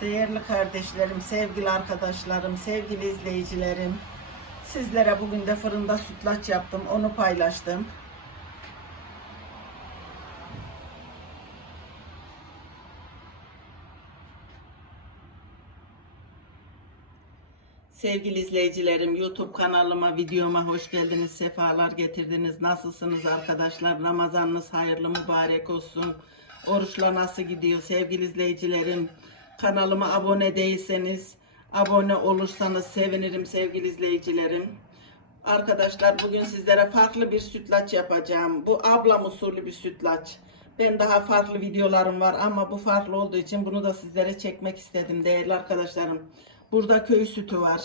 Değerli kardeşlerim, sevgili arkadaşlarım, sevgili izleyicilerim. Sizlere bugün de fırında sütlaç yaptım. Onu paylaştım. Sevgili izleyicilerim, YouTube kanalıma, videoma hoş geldiniz, sefalar getirdiniz. Nasılsınız arkadaşlar? Ramazanınız hayırlı, mübarek olsun. Oruçlar nasıl gidiyor sevgili izleyicilerim? Kanalıma abone değilseniz, abone olursanız sevinirim sevgili izleyicilerim. Arkadaşlar bugün sizlere farklı bir sütlaç yapacağım. Bu ablam usulü bir sütlaç. Ben daha farklı videolarım var ama bu farklı olduğu için bunu da sizlere çekmek istedim değerli arkadaşlarım. Burada köy sütü var.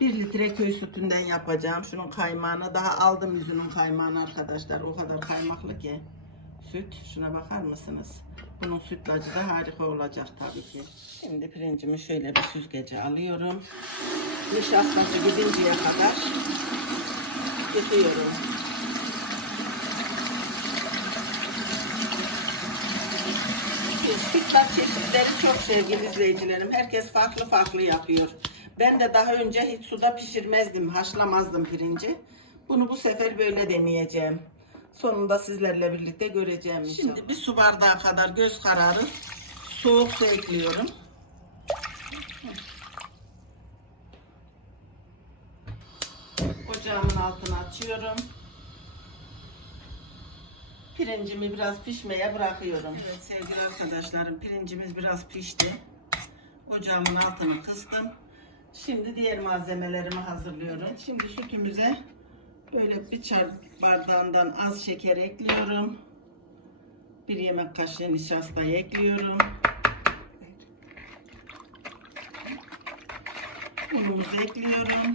1 litre köy sütünden yapacağım. Şunun kaymağını daha aldım yüzünün kaymağını arkadaşlar. O kadar kaymaklı ki. Süt. Şuna bakar mısınız? Bunun sütlacı da harika olacak tabii ki. Şimdi pirincimi şöyle bir süzgece alıyorum. Nişastası gidinceye kadar tutuyorum. Sütlaç çeşitleri çok sevgili izleyicilerim. Herkes farklı farklı yapıyor. Ben de daha önce hiç suda pişirmezdim, haşlamazdım pirinci. Bunu bu sefer böyle deneyeceğim. Sonunda sizlerle birlikte göreceğim inşallah. Şimdi bir su bardağı kadar göz kararı soğuk su ekliyorum. Ocağımın altını açıyorum. Pirincimi biraz pişmeye bırakıyorum. Evet sevgili arkadaşlarım pirincimiz biraz pişti. Ocağımın altını kıstım. Şimdi diğer malzemelerimi hazırlıyorum. Şimdi sütümüze böyle bir çay bardağından az şeker ekliyorum. Bir yemek kaşığı nişasta ekliyorum. Unumuzu ekliyorum.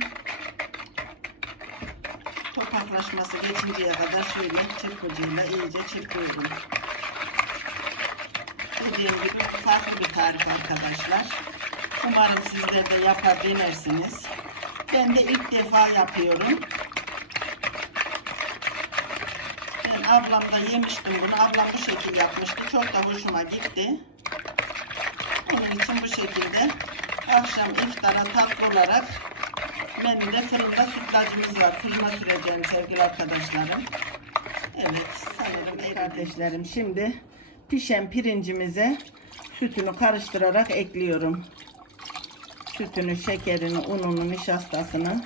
Topaklaşması geçinceye kadar şöyle çırpıcıyla iyice çırpıyorum. Dediğim gibi farklı bir tarif arkadaşlar. Umarım sizler de yapar denersiniz. Ben de ilk defa yapıyorum. Ben ablamda yemiştim bunu. Ablam bu şekil yapmıştı. Çok da hoşuma gitti. Onun için bu şekilde akşam iftara tatlı olarak menüde fırında sütlacımız var. Fırına süreceğim sevgili arkadaşlarım. Evet sanırım ey kardeşlerim. Şimdi pişen pirincimize sütünü karıştırarak ekliyorum. Sütünü, şekerini, ununu, nişastasını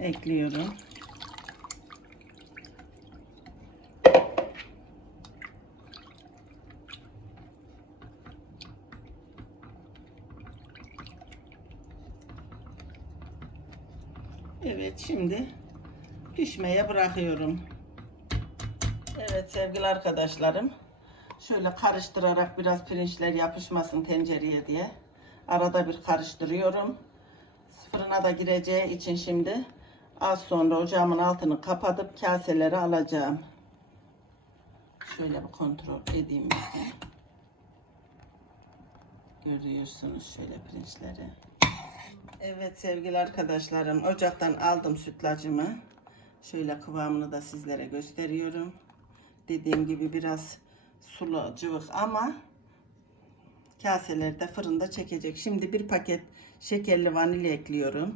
ekliyorum. Evet şimdi pişmeye bırakıyorum. Evet sevgili arkadaşlarım. Şöyle karıştırarak biraz pirinçler yapışmasın tencereye diye. Arada bir karıştırıyorum. Fırına da gireceği için şimdi az sonra ocağımın altını kapatıp kaseleri alacağım. Şöyle bir kontrol edeyim. bakayım. Görüyorsunuz şöyle pirinçleri. Evet sevgili arkadaşlarım ocaktan aldım sütlacımı. Şöyle kıvamını da sizlere gösteriyorum. Dediğim gibi biraz sulu cıvık ama kaselerde fırında çekecek. Şimdi bir paket şekerli vanilya ekliyorum.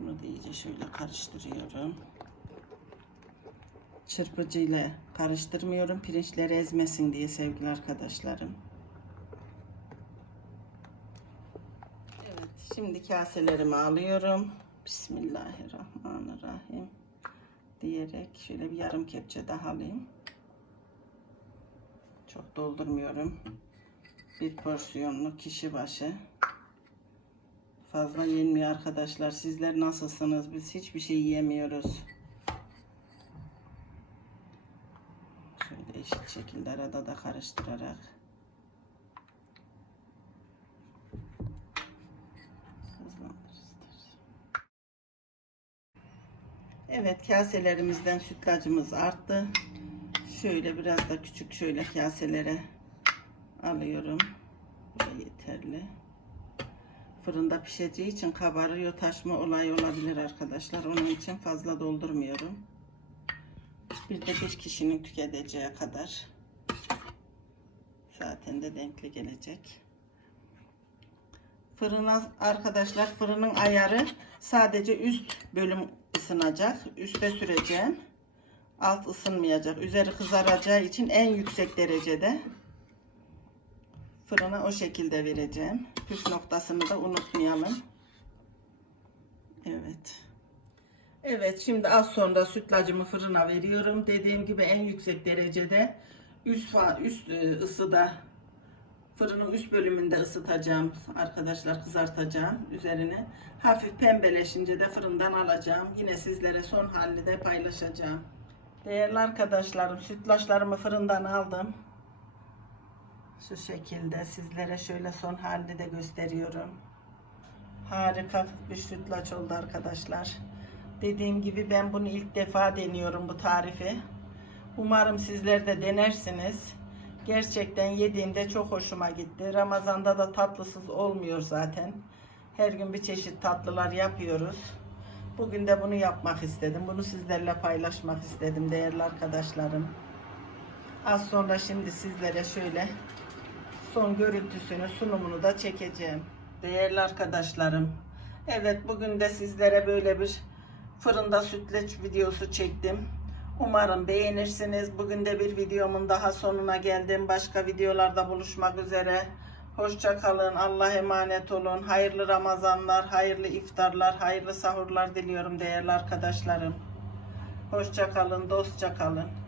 Bunu da iyice şöyle karıştırıyorum. Çırpıcıyla karıştırmıyorum. Pirinçleri ezmesin diye sevgili arkadaşlarım. Evet, şimdi kaselerimi alıyorum. Bismillahirrahmanirrahim. Diyerek şöyle bir yarım kepçe daha alayım. Çok doldurmuyorum. Bir porsiyonlu kişi başı. Fazla yenmiyor arkadaşlar. Sizler nasılsınız? Biz hiçbir şey yiyemiyoruz. Şöyle eşit şekilde arada da karıştırarak. Evet kaselerimizden sütlacımız arttı. Şöyle biraz da küçük şöyle kaselere alıyorum. Bu da yeterli. Fırında pişeceği için kabarıyor taşma olayı olabilir arkadaşlar. Onun için fazla doldurmuyorum. Bir de bir kişinin tüketeceği kadar. Zaten de denkli gelecek. Fırına arkadaşlar fırının ayarı sadece üst bölüm ısınacak. Üste süreceğim. Alt ısınmayacak. Üzeri kızaracağı için en yüksek derecede fırına o şekilde vereceğim. Püf noktasını da unutmayalım. Evet. Evet şimdi az sonra sütlacımı fırına veriyorum. Dediğim gibi en yüksek derecede üst, üst e, ısıda fırının üst bölümünde ısıtacağım arkadaşlar kızartacağım üzerine. Hafif pembeleşince de fırından alacağım. Yine sizlere son halini de paylaşacağım. Değerli arkadaşlarım sütlaçlarımı fırından aldım. Şu şekilde sizlere şöyle son halini de gösteriyorum. Harika bir sütlaç oldu arkadaşlar. Dediğim gibi ben bunu ilk defa deniyorum bu tarifi. Umarım sizler de denersiniz. Gerçekten yediğimde çok hoşuma gitti. Ramazanda da tatlısız olmuyor zaten. Her gün bir çeşit tatlılar yapıyoruz. Bugün de bunu yapmak istedim. Bunu sizlerle paylaşmak istedim değerli arkadaşlarım. Az sonra şimdi sizlere şöyle son görüntüsünü sunumunu da çekeceğim. Değerli arkadaşlarım. Evet bugün de sizlere böyle bir fırında sütlaç videosu çektim. Umarım beğenirsiniz. Bugün de bir videomun daha sonuna geldim. Başka videolarda buluşmak üzere. Hoşça kalın. Allah'a emanet olun. Hayırlı Ramazanlar, hayırlı iftarlar, hayırlı sahurlar diliyorum değerli arkadaşlarım. Hoşça kalın, dostça kalın.